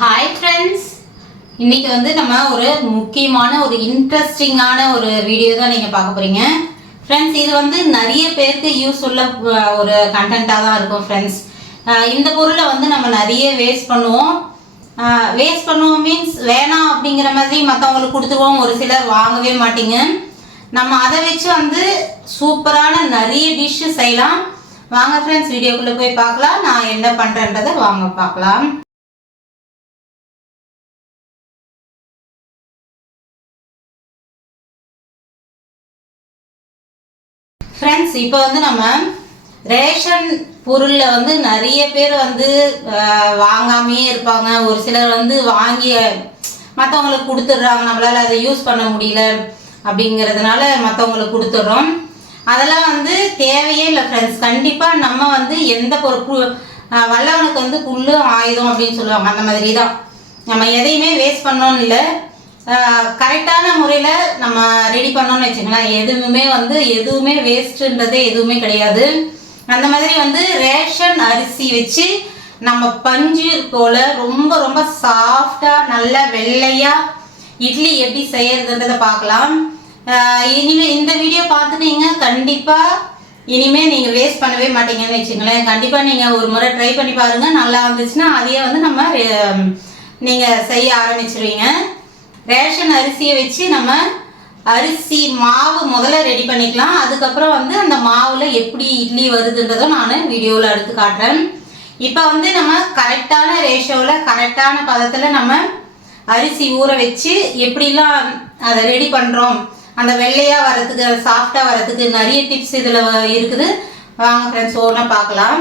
Hi friends, இன்னைக்கு வந்து நம்ம ஒரு முக்கியமான ஒரு இன்ட்ரெஸ்டிங்கான ஒரு வீடியோ தான் நீங்கள் பார்க்க போகிறீங்க ஃப்ரெண்ட்ஸ். இது வந்து நிறைய பேருக்கு யூஸ் உள்ள ஒரு கண்டென்ட்டாக தான் இருக்கும் ஃப்ரெண்ட்ஸ். இந்த பொருளை வந்து நம்ம நிறைய வேஸ்ட் பண்ணுவோம் மீன்ஸ் வேணாம் அப்படிங்கிற மாதிரி மற்றவங்களுக்கு கொடுத்துருவோம். ஒரு சிலர் வாங்கவே மாட்டீங்க. நம்ம அதை வச்சு வந்து சூப்பரான நிறைய டிஷ்ஷு செய்யலாம். வாங்க ஃப்ரெண்ட்ஸ், வீடியோக்குள்ளே போய் பார்க்கலாம். நான் என்ன பண்ணுறேன்றதை வாங்க பார்க்கலாம். ஃப்ரெண்ட்ஸ், இப்போ வந்து நம்ம ரேஷன் பொருளில் வந்து நிறைய பேர் வந்து வாங்காமையே இருப்பாங்க. ஒரு சிலர் வந்து வாங்கி மற்றவங்களுக்கு கொடுத்துட்றாங்க. நம்மளால் அதை யூஸ் பண்ண முடியல அப்படிங்கிறதுனால மற்றவங்களுக்கு கொடுத்துட்றோம். அதெல்லாம் வந்து தேவையே இல்லை ஃப்ரெண்ட்ஸ். கண்டிப்பாக நம்ம வந்து எந்த பொருள் வல்லவனுக்கு வந்து புல்லு ஆயுதம் அப்படின்னு சொல்லுவாங்க. அந்த மாதிரி தான் நம்ம எதையுமே வேஸ்ட் பண்ணோன்னு இல்லை, கரெக்டான முறையில் நம்ம ரெடி பண்ணோன்னு வச்சுக்கலாம். எதுவுமே வேஸ்ட்டுன்றதே எதுவுமே கிடையாது. அந்த மாதிரி வந்து ரேஷன் அரிசி வச்சு நம்ம பஞ்சு போல் ரொம்ப ரொம்ப சாஃப்டாக நல்ல வெள்ளையாக இட்லி எப்படி செய்யறதுன்றதை பார்க்கலாம். இனிமேல் இந்த வீடியோ பார்த்துட்டீங்க, கண்டிப்பாக இனிமேல் நீங்கள் வேஸ்ட் பண்ணவே மாட்டீங்கன்னு வச்சுங்களேன். கண்டிப்பாக நீங்கள் ஒரு முறை ட்ரை பண்ணி பாருங்கள். நல்லா வந்துச்சுன்னா அதையே வந்து நீங்கள் செய்ய ஆரம்பிச்சிருவீங்க. ரேஷன் அரிசியை வச்சு நம்ம அரிசி மாவு முதல்ல ரெடி பண்ணிக்கலாம். அதுக்கப்புறம் வந்து அந்த மாவில் எப்படி இட்லி வருதுன்றதை நான் வீடியோவில் எடுத்து காட்டுறேன். இப்போ வந்து நம்ம கரெக்டான ரேஷோவில் கரெக்டான பதத்தில் நம்ம அரிசி ஊற வச்சு எப்படிலாம் அதை ரெடி பண்ணுறோம், அந்த வெள்ளையாக வரத்துக்கு சாஃப்டாக வரத்துக்கு நிறைய டிப்ஸ் இதில் இருக்குது. வாங்க ஃப்ரெண்ட்ஸ், ஒவ்வொன்றா பார்க்கலாம்.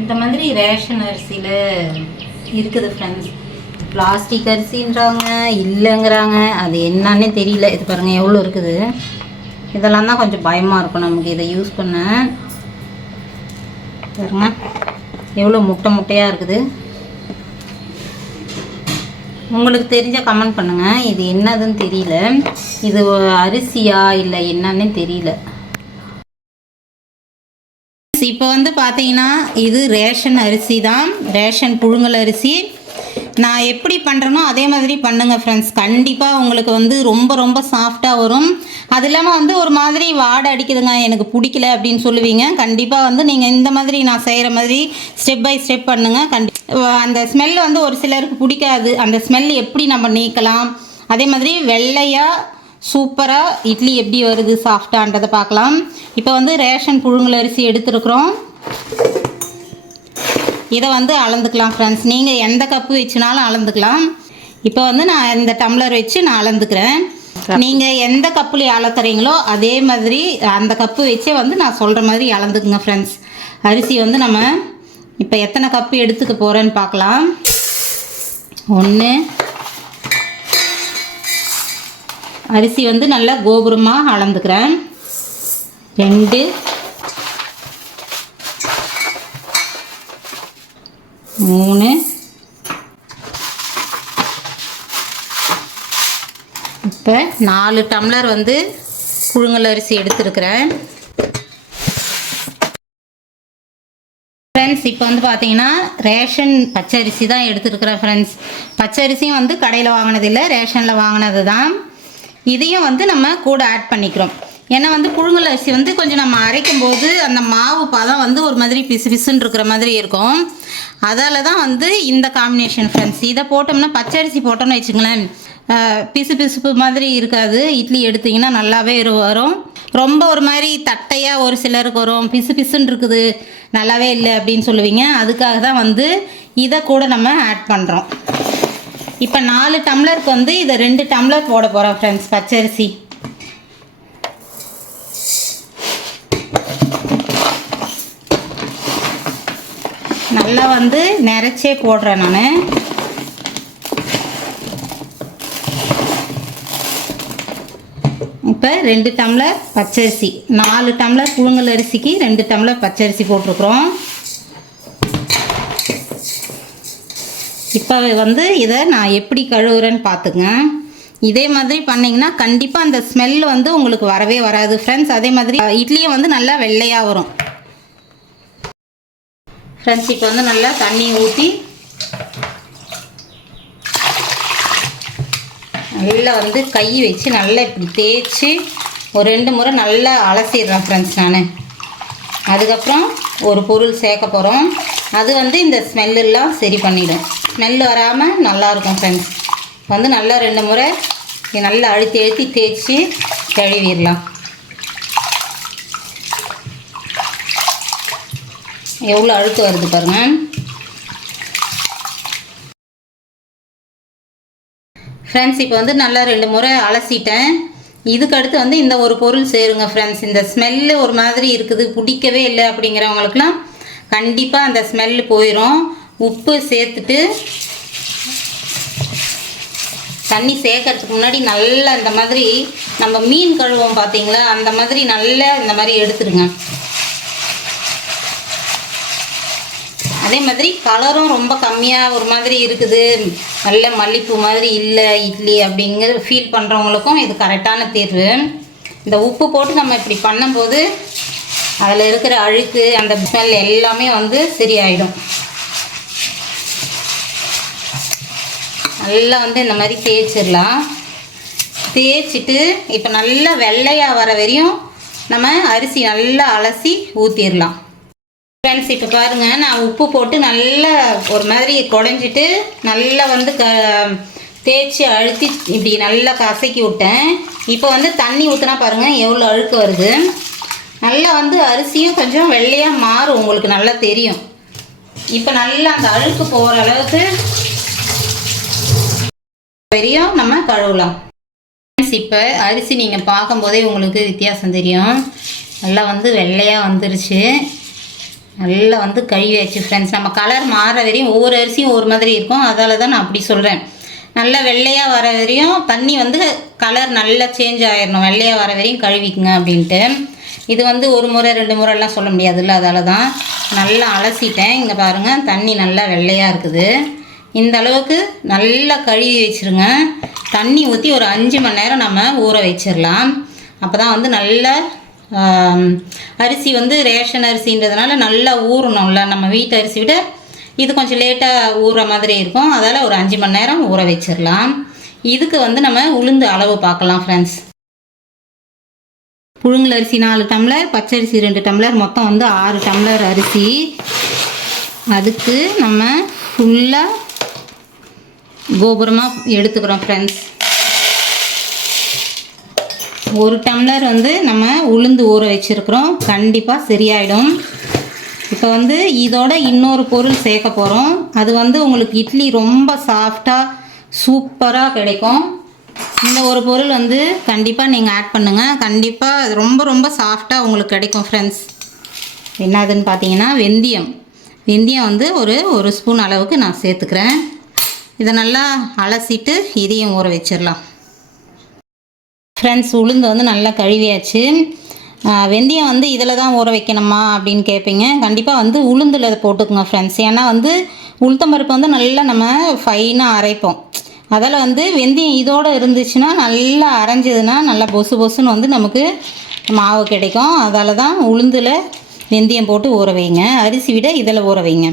இந்த மாதிரி ரேஷன் அரிசியில் இருக்குது ஃப்ரெண்ட்ஸ். பிளாஸ்டிக் அரிசின்றாங்க, இல்லைங்கிறாங்க. அது என்னன்னே தெரியல. இது பாருங்கள் எவ்வளோ இருக்குது. இதெல்லாம் தான் கொஞ்சம் பயமாக இருக்கும் நமக்கு இதை யூஸ் பண்ண. பாருங்க எவ்வளோ முட்டையாக இருக்குது. உங்களுக்கு தெரிஞ்ச கமெண்ட் பண்ணுங்கள். இது என்னதுன்னு தெரியல. இது அரிசியா இல்லை என்னன்னே தெரியல. இப்போ வந்து பார்த்தீங்கன்னா இது ரேஷன் அரிசி தான், ரேஷன் புழுங்கல் அரிசி. நான் எப்படி பண்ணுறேனோ அதே மாதிரி பண்ணுங்கள் ஃப்ரெண்ட்ஸ். கண்டிப்பாக உங்களுக்கு வந்து ரொம்ப ரொம்ப சாஃப்டாக வரும். அது இல்லாமல் வந்து ஒரு மாதிரி வாடை அடிக்குதுங்க, எனக்கு பிடிக்கல அப்படின்னு சொல்லுவீங்க. கண்டிப்பாக வந்து நீங்கள் இந்த மாதிரி நான் செய்கிற மாதிரி ஸ்டெப் பை ஸ்டெப் பண்ணுங்கள். அந்த ஸ்மெல் வந்து ஒரு சிலருக்கு பிடிக்காது. அந்த ஸ்மெல் எப்படி நம்ம நீக்கலாம், அதே மாதிரி வெள்ளையாக சூப்பராக இட்லி எப்படி வருது சாஃப்டான்றதை பார்க்கலாம். இப்போ வந்து ரேஷன் புழுங்கல் அரிசி எடுத்துருக்குறோம். இதை வந்து அளந்துக்கலாம் ஃப்ரெண்ட்ஸ். நீங்கள் எந்த கப்பு வச்சுனாலும் அளந்துக்கலாம். இப்போ வந்து நான் இந்த டம்ளர் வச்சு நான் அளந்துக்கிறேன். நீங்கள் எந்த கப்புலேயே அளத்துறீங்களோ அதே மாதிரி அந்த கப்பு வச்சே வந்து நான் சொல்கிற மாதிரி அளந்துக்குங்க ஃப்ரெண்ட்ஸ். அரிசி வந்து நம்ம இப்போ எத்தனை கப்பு எடுத்துக்க போகிறேன்னு பார்க்கலாம். 1 அரிசி வந்து நல்லா கோபுரமாக அளந்துக்கிறேன். 2 3 இப்போ 4 டம்ளர் வந்து புழுங்கல் அரிசி எடுத்துருக்கிறேன் ஃப்ரெண்ட்ஸ். இப்போ வந்து பார்த்தீங்கன்னா ரேஷன் பச்சரிசி தான் எடுத்துருக்கிறேன் ஃப்ரெண்ட்ஸ். பச்சரிசியும் வந்து கடையில் வாங்கினதில்லை, ரேஷனில் வாங்கினது தான். இதையும் வந்து நம்ம கூட ஆட் பண்ணிக்கிறோம். ஏன்னா வந்து புழுங்கல் அரிசி வந்து கொஞ்சம் நம்ம அரைக்கும் போது அந்த மாவு பதம் வந்து ஒரு மாதிரி பிசு பிசுன்னு இருக்கிற மாதிரி இருக்கும். அதால் தான் வந்து இந்த காம்பினேஷன் ஃப்ரெண்ட்ஸ். இதை போட்டோம்னா பச்சரிசி போட்டோம்னு வச்சுங்களேன், பிசு பிசுப்பு மாதிரி இருக்காது. இட்லி எடுத்திங்கன்னா நல்லாவே வரும். ரொம்ப ஒரு மாதிரி தட்டையாக ஒரு சிலருக்கு வரும், பிசு பிசுன்னு இருக்குது, நல்லாவே இல்லை அப்படின்னு சொல்லுவீங்க. அதுக்காக தான் வந்து இதை கூட நம்ம ஆட் பண்ணுறோம். இப்போ 4 டம்ளருக்கு வந்து இதை 2 டம்ளர் போட போகிறோம் ஃப்ரெண்ட்ஸ் பச்சரிசி. நல்லா வந்து நிறச்சே போடுறேன் நான். இப்போ 2 டம்ளர் பச்சரிசி, 4 டம்ளர் புழுங்கல் அரிசிக்கு 2 டம்ளர் பச்சரிசி போட்டிருக்கிறோம். இப்போ வந்து இதை நான் எப்படி கழுவுறேன்னு பார்த்துங்க. இதே மாதிரி பண்ணிங்கன்னா கண்டிப்பாக அந்த ஸ்மெல் வந்து உங்களுக்கு வரவே வராது ஃப்ரெண்ட்ஸ். அதே மாதிரி இட்லியும் வந்து நல்லா வெள்ளையாக வரும் ஃப்ரெண்ட்ஸ். இப்போ வந்து நல்லா தண்ணி ஊற்றி நல்லா வந்து கை வச்சு நல்லா இப்படி தேய்ச்சி ஒரு 2 முறை நல்லா அலசிடுறேன் ஃப்ரெண்ட்ஸ். நான் அதுக்கப்புறம் ஒரு பொருள் சேர்க்க போகிறோம். அது வந்து இந்த ஸ்மெல்லாம் சரி பண்ணிடும். ஸ்மெல் வராமல் நல்லாயிருக்கும் ஃப்ரெண்ட்ஸ். வந்து நல்லா 2 முறை நல்லா அழுத்தி அழுத்தி தேய்ச்சி கழுவிடலாம். எவ்வளோ அழுக்கு வருது பாருங்கள் ஃப்ரெண்ட்ஸ். இப்போ வந்து நல்லா 2 முறை அலசிட்டேன். இதுக்கு அடுத்து வந்து இந்த ஒரு பொருள் சேருங்க ஃப்ரெண்ட்ஸ். இந்த ஸ்மெல்லு ஒரு மாதிரி இருக்குது, பிடிக்கவே இல்லை அப்படிங்கிறவங்களுக்குலாம் கண்டிப்பாக அந்த ஸ்மெல்லு போயிடும். உப்பு சேர்த்துட்டு தண்ணி சேர்க்கறதுக்கு முன்னாடி நல்லா இந்த மாதிரி நம்ம மீன் கழுவோம் பார்த்தீங்களா, அந்த மாதிரி நல்லா இந்த மாதிரி எடுத்துடுங்க. அதே மாதிரி கலரும் ரொம்ப கம்மியாக ஒரு மாதிரி இருக்குது, நல்ல மல்லிப்பூ மாதிரி இல்லை இட்லி அப்படிங்கிற ஃபீல் பண்ணுறவங்களுக்கும் இது கரெக்டான தீர்வு. இந்த உப்பு போட்டு நம்ம இப்படி பண்ணும்போது அதில் இருக்கிற அழுக்கு அந்த ஸ்மெல் எல்லாமே வந்து சரியாயிடும். நல்லா வந்து இந்த மாதிரி தேய்ச்சிடலாம். தேய்ச்சிட்டு இப்போ நல்லா வெள்ளையாக வர வரையும் நம்ம அரிசி நல்லா அலசி ஊற்றிடலாம் ஃப்ரெண்ட்ஸ். இப்போ பாருங்கள், நான் உப்பு போட்டு நல்லா ஒரு மாதிரி குழஞ்சிட்டு நல்லா வந்து தேய்ச்சி அழுத்தி இப்படி நல்லா கசக்கி விட்டேன். இப்போ வந்து தண்ணி ஊற்றினா பாருங்கள் எவ்வளோ அழுக்கு வருது. நல்லா வந்து அரிசியும் கொஞ்சம் வெள்ளையாக மாறும், உங்களுக்கு நல்லா தெரியும். இப்போ நல்லா அந்த அழுக்கு போகிற அளவுக்கு வரையும் நம்ம கழுவலாம். இப்போ அரிசி நீங்கள் பார்க்கும்போதே உங்களுக்கு வித்தியாசம் தெரியும். நல்லா வந்து வெள்ளையாக வந்துருச்சு, நல்லா வந்து கழுவியாச்சு ஃப்ரெண்ட்ஸ். நம்ம கலர் மாற வரையும் ஒவ்வொரு அரிசியும் ஒரு மாதிரி இருக்கும், அதால தான் நான் அப்படி சொல்கிறேன். நல்லா வெள்ளையாக வர வரையும் தண்ணி வந்து கலர் நல்லா சேஞ்ச் ஆகிடணும், வெள்ளையாக வர வரையும் கழுவிக்குங்க அப்படின்ட்டு. இது வந்து 1 முறை 2 முறைலாம் சொல்ல முடியாதுல்ல, அதால தான் நல்லா அலசிட்டேன். இங்கே பாருங்கள் தண்ணி நல்லா வெள்ளையாக இருக்குது. இந்த அளவுக்கு நல்லா கழுவி வச்சுருங்க. தண்ணி ஊற்றி ஒரு 5 மணி நேரம் நம்ம ஊற வச்சிடலாம். அப்போ தான் வந்து நல்லா அரிசி வந்து ரேஷன் அரிசின்றதுனால நல்லா ஊறணும்ல. நம்ம வீட்டு அரிசி விட இது கொஞ்சம் லேட்டாக ஊற மாதிரி இருக்கும், அதால் ஒரு 5 மணி நேரம் ஊற வச்சிடலாம். இதுக்கு வந்து நம்ம உளுந்து அளவு பார்க்கலாம் ஃப்ரெண்ட்ஸ். புழுங்கல் அரிசி 4 டம்ளர், பச்சரிசி 2 டம்ளர், மொத்தம் வந்து 6 டம்ளர் அரிசி. அதுக்கு நம்ம ஃபுல்லாக கோபுரமாக எடுத்துக்கிறோம் ஃப்ரெண்ட்ஸ். 1 டம்ளர் வந்து நம்ம உளுந்து ஊற வச்சுருக்குறோம், கண்டிப்பாக சரியாயிடும். இப்போ வந்து இதோட இன்னொரு பொருள் சேர்க்க போகிறோம். அது வந்து உங்களுக்கு இட்லி ரொம்ப சாஃப்டாக சூப்பராக கிடைக்கும். இந்த ஒரு பொருள் வந்து கண்டிப்பாக நீங்கள் ஆட் பண்ணுங்கள், கண்டிப்பாக அது ரொம்ப ரொம்ப சாஃப்டாக உங்களுக்கு கிடைக்கும் ஃப்ரெண்ட்ஸ். என்னதுன்னு பார்த்தீங்கன்னா வெந்தயம் வந்து ஒரு ஸ்பூன் அளவுக்கு நான் சேர்த்துக்கிறேன். இதை நல்லா அலசிட்டு இதையும் ஊற வச்சிடலாம் ஃப்ரெண்ட்ஸ். உளுந்து வந்து நல்லா கழுவியாச்சு. வெந்தயம் வந்து இதில் தான் ஊற வைக்கணுமா அப்படின்னு கேட்பீங்க. கண்டிப்பாக வந்து உளுந்தில் அதை போட்டுக்குங்க ஃப்ரெண்ட்ஸ். ஏன்னா வந்து உளுத்தம்பருப்பு வந்து நல்லா நம்ம ஃபைனாக அரைப்போம், அதில் வந்து வெந்தயம் இதோடு இருந்துச்சுன்னா நல்லா அரைஞ்சதுன்னா நல்லா பொசு பொசுன்னு வந்து நமக்கு மாவு கிடைக்கும். அதால் தான் உளுந்தில் வெந்தயம் போட்டு ஊற வைங்க, அரிசி விட இதில் ஊற வைங்க.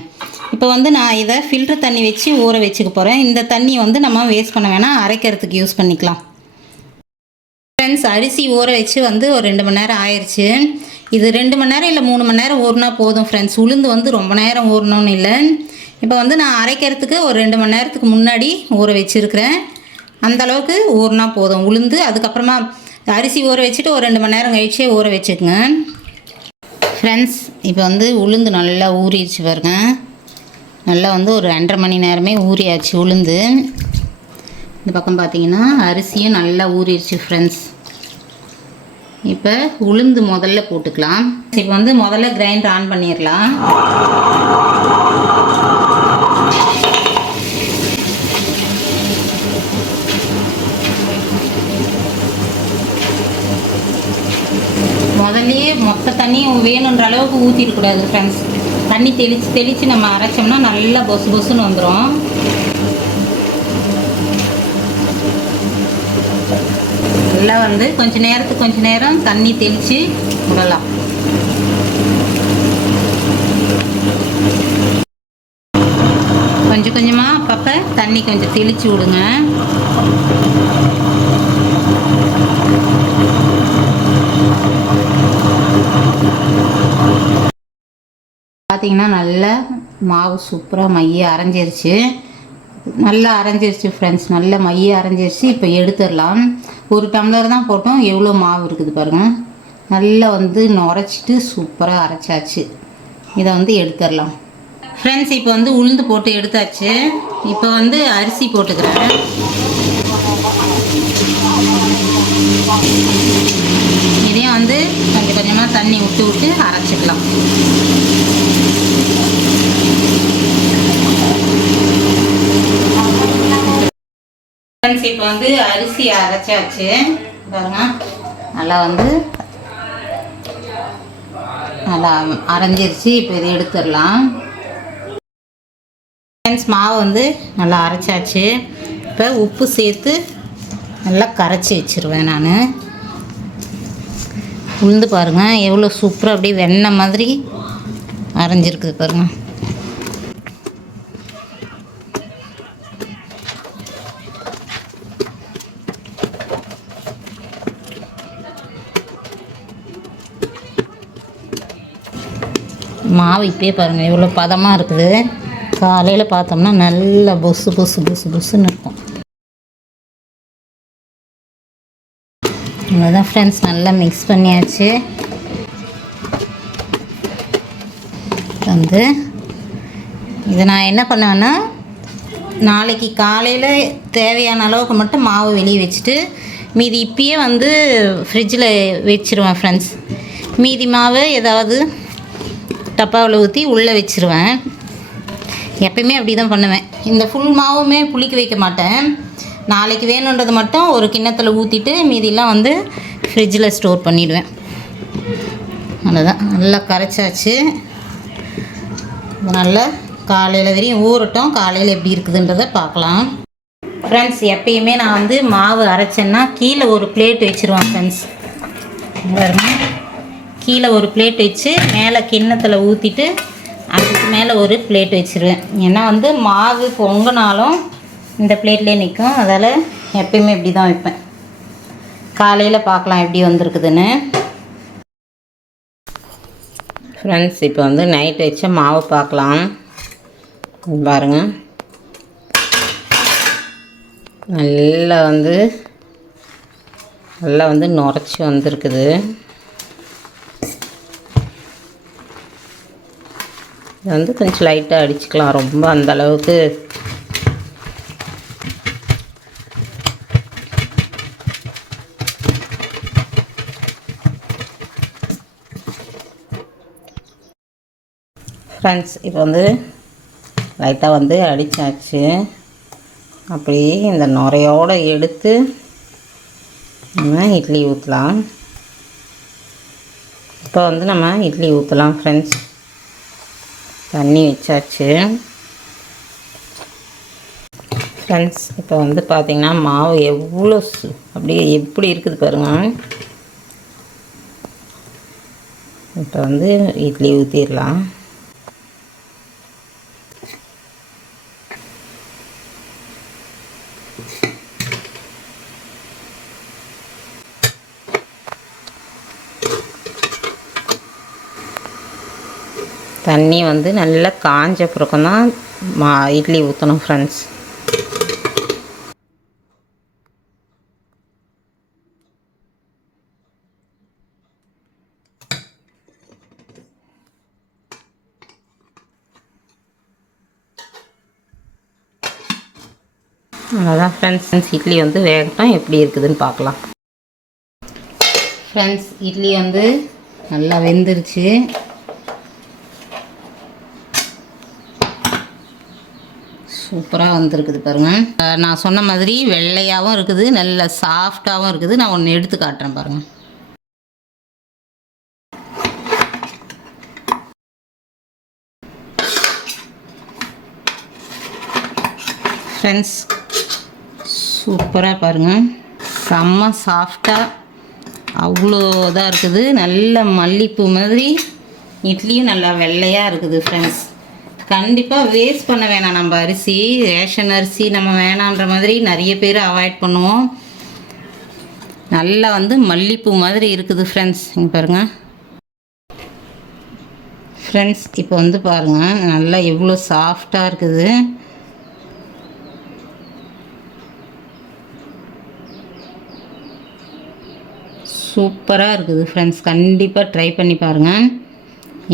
இப்போ வந்து நான் இதை ஃபில்ட்ரு தண்ணி வச்சு ஊற வச்சுக்க போகிறேன். இந்த தண்ணியை வந்து நம்ம வேஸ்ட் பண்ண வேணாம், அரைக்கிறதுக்கு யூஸ் பண்ணிக்கலாம் ஃப்ரெண்ட்ஸ். அரிசி ஊற வச்சு வந்து ஒரு 2 மணி நேரம் ஆயிடுச்சு. இது 2 மணி நேரம் இல்லை 3 மணி நேரம் ஊறினா போதும் ஃப்ரெண்ட்ஸ். உளுந்து வந்து ரொம்ப நேரம் ஊறணும்னு இல்லை. இப்போ வந்து நான் அரைக்கிறதுக்கு ஒரு 2 மணி நேரத்துக்கு முன்னாடி ஊற வச்சுருக்கிறேன், அந்தளவுக்கு ஊறினா போதும் உளுந்து. அதுக்கப்புறமா அரிசி ஊற வச்சுட்டு ஒரு 2 மணி நேரம் கழிச்சே ஊற வச்சுக்கோங்க ஃப்ரெண்ட்ஸ். இப்போ வந்து உளுந்து நல்லா ஊறிடுச்சு பாருங்க, நல்லா வந்து ஒரு 2.5 மணி நேரமே ஊறியாச்சு உளுந்து. இந்த பக்கம் பார்த்தீங்கன்னா அரிசியும் நல்லா ஊறிடுச்சு ஃப்ரெண்ட்ஸ். இப்போ உளுந்து முதல்ல போட்டுக்கலாம். இப்போ வந்து முதல்ல கிரைண்டர் ஆன் பண்ணிடலாம். முதல்லையே மொத்த தண்ணியும் வேணுன்ற அளவுக்கு ஊற்றிடக்கூடாது ஃப்ரெண்ட்ஸ். தண்ணி தெளித்து நம்ம அரைச்சோம்னா நல்லா பொசு பொசுன்னு வந்துடும். நல்லா வந்து கொஞ்ச நேரம் தண்ணி தெளித்து விடலாம். கொஞ்சமாக அப்பப்போ தண்ணி கொஞ்சம் தெளித்து விடுங்க. பார்த்தீங்கன்னா நல்லா மாவு சூப்பராக மைய அரைஞ்சிருச்சு. நல்லா அரைஞ்சிருச்சு ஃப்ரெண்ட்ஸ், நல்லா மைய அரைஞ்சிருச்சு. இப்போ எடுத்துடலாம். ஒரு டம்ளர் தான் போட்டோம், எவ்வளோ மாவு இருக்குது பாருங்கள். நல்லா வந்து நுரைச்சிட்டு சூப்பராக அரைச்சாச்சு. இதை வந்து எடுத்துடலாம் ஃப்ரெண்ட்ஸ். இப்போ வந்து உளுந்து போட்டு எடுத்தாச்சு. இப்போ வந்து அரிசி போட்டுக்கிறேன். இதையும் வந்து கொஞ்சமாக தண்ணி விட்டு அரைச்சிக்கலாம். ஃப்ரெண்ட்ஸ் இப்போ வந்து அரிசி அரைச்சாச்சு பாருங்க. நல்லா வந்து நல்லா அரைஞ்சிருச்சு. இப்போ இதை எடுத்துடலாம் ஃப்ரெண்ட்ஸ். மாவு வந்து நல்லா அரைச்சாச்சு. இப்போ உப்பு சேர்த்து நல்லா கரைச்சி வச்சுருவேன் நான். உளுந்து பாருங்கள் எவ்வளோ சூப்பராக அப்படியே வெண்ணெய் மாதிரி அரைஞ்சிருக்குது பாருங்கள். மாவு இப்பயே பாருங்கள் எவ்வளோ பதமாக இருக்குது. காலையில் பார்த்தோம்னா நல்லா பொசுன்னு இருக்கும். அவ்வளோதான் ஃப்ரெண்ட்ஸ், நல்லா மிக்ஸ் பண்ணியாச்சு. வந்து இதை நான் என்ன பண்ணுவேன்னா, நாளைக்கு காலையில் தேவையான அளவுக்கு மட்டும் மாவு வெளியே வச்சுட்டு மீதி இப்பயே வந்து ஃப்ரிட்ஜில் வச்சுருவேன் ஃப்ரெண்ட்ஸ். மீதி மாவு ஏதாவது டப்பாவில் ஊற்றி உள்ளே வச்சுருவேன். எப்பயுமே அப்படி தான் பண்ணுவேன். இந்த ஃபுல் மாவுமே புளிக்க வைக்க மாட்டேன். நாளைக்கு வேணுன்றது மட்டும் ஒரு கிண்ணத்தில் ஊற்றிட்டு மீதியெல்லாம் வந்து ஃப்ரிட்ஜில் ஸ்டோர் பண்ணிவிடுவேன். அவ்வளோதான், நல்லா கரைச்சாச்சு. நல்லா காலையில் வரையும் ஊறட்டும். காலையில் எப்படி இருக்குதுன்றதை பார்க்கலாம் ஃப்ரெண்ட்ஸ். எப்பயுமே நான் வந்து மாவு அரைச்சேன்னா கீழே ஒரு பிளேட் வச்சுருவேன் ஃப்ரெண்ட்ஸ். கீழே ஒரு பிளேட் வச்சு மேலே கிண்ணத்தில் ஊற்றிட்டு அதுக்கு மேலே ஒரு பிளேட் வச்சுருவேன். ஏன்னா வந்து மாவு பொங்கினாலும் இந்த பிளேட்லேயே நிற்கும். அதால் எப்பயுமே இப்படி தான் வைப்பேன். காலையில் பார்க்கலாம் எப்படி வந்திருக்குதுன்னு ஃப்ரெண்ட்ஸ். இப்போ வந்து நைட் வச்ச மாவு பார்க்கலாம் பாருங்கள். நல்லா வந்து நுரைச்சி வந்திருக்குது. இது வந்து கொஞ்சம் லைட்டாக அடிச்சுக்கலாம், ரொம்ப அந்த அளவுக்கு ஃப்ரெண்ட்ஸ். இப்போ வந்து லைட்டாக வந்து அடித்தாச்சு. அப்படியே இந்த நுரையோடு எடுத்து நம்ம இட்லி ஊற்றலாம். இப்போ வந்து நம்ம இட்லி ஊற்றலாம் ஃப்ரெண்ட்ஸ். தண்ணி வச்சாச்சு ஃப்ரெண்ட்ஸ். இப்போ வந்து பார்த்திங்கன்னா மாவு எவ்வளோ அப்படியே எப்படி இருக்குது பாருங்கள். இப்போ வந்து இட்லி ஊற்றிடலாம். தண்ணி வந்து நல்லா காஞ்ச பிறகு தான் இட்லி ஊற்றணும் ஃப்ரெண்ட்ஸ். அவ்வளோதான் ஃப்ரெண்ட்ஸ். இட்லி வந்து வேகட்டும், எப்படி இருக்குதுன்னு பார்க்கலாம் ஃப்ரெண்ட்ஸ். இட்லி வந்து நல்லா வெந்துருச்சு. சூப்பராக வந்துருக்குது பாருங்கள். நான் சொன்ன மாதிரி வெள்ளையாகவும் இருக்குது, நல்ல சாஃப்டாகவும் இருக்குது. நான் ஒன்று எடுத்து காட்டுறேன் பாருங்கள். ஃப்ரெண்ட்ஸ் சூப்பராக பாருங்கள், செம்ம சாஃப்டாக அவ்வளோ இதாக இருக்குது. நல்ல மல்லிப்பூ மாதிரி இட்லியும் நல்லா வெள்ளையாக இருக்குது ஃப்ரெண்ட்ஸ். கண்டிப்பாக வேஸ்ட் பண்ண வேணாம். நம்ம அரிசி ரேஷன் அரிசி நம்ம வேணான்ற மாதிரி நிறைய பேர் அவாய்ட் பண்ணுவோம். நல்லா வந்து மல்லிப்பூ மாதிரி இருக்குது ஃப்ரெண்ட்ஸ். இங்கே பாருங்கள் ஃப்ரெண்ட்ஸ், இப்போ வந்து பாருங்கள் நல்லா எவ்வளோ சாஃப்டாக இருக்குது. சூப்பராக இருக்குது ஃப்ரெண்ட்ஸ். கண்டிப்பாக ட்ரை பண்ணி பாருங்கள்.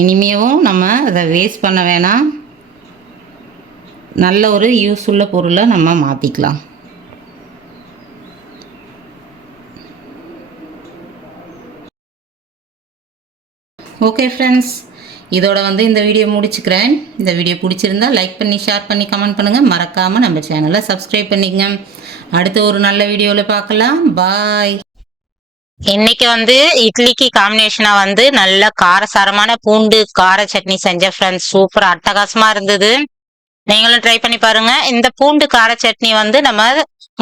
இனிமேவும் நம்ம அதை வேஸ்ட் பண்ண வேணாம், நல்ல ஒரு யூஸ் உள்ள பொருளை நம்ம மாற்றிக்கலாம். ஓகே ஃப்ரெண்ட்ஸ், இதோட வந்து இந்த வீடியோ முடிச்சுக்கிறேன். இந்த வீடியோ பிடிச்சிருந்தா லைக் பண்ணி ஷேர் பண்ணி கமெண்ட் பண்ணுங்கள். மறக்காமல் நம்ம சேனலை சப்ஸ்கிரைப் பண்ணிக்கங்க. அடுத்த ஒரு நல்ல வீடியோவில் பார்க்கலாம். பாய். இன்னைக்கு வந்து இட்லிக்கு காம்பினேஷனாக வந்து நல்ல காரசாரமான பூண்டு கார சட்னி செஞ்சேன் ஃப்ரெண்ட்ஸ். சூப்பராக அட்டகாசமாக இருந்தது. நீங்களும் ட்ரை பண்ணி பாருங்கள். இந்த பூண்டு கார சட்னி வந்து நம்ம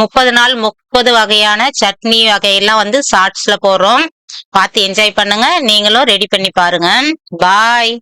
30 நாள் 30 வகையான சட்னி வகையெல்லாம் வந்து ஷார்ட்ஸில் போடுறோம். பார்த்து என்ஜாய் பண்ணுங்க. நீங்களும் ரெடி பண்ணி பாருங்க. பாய்.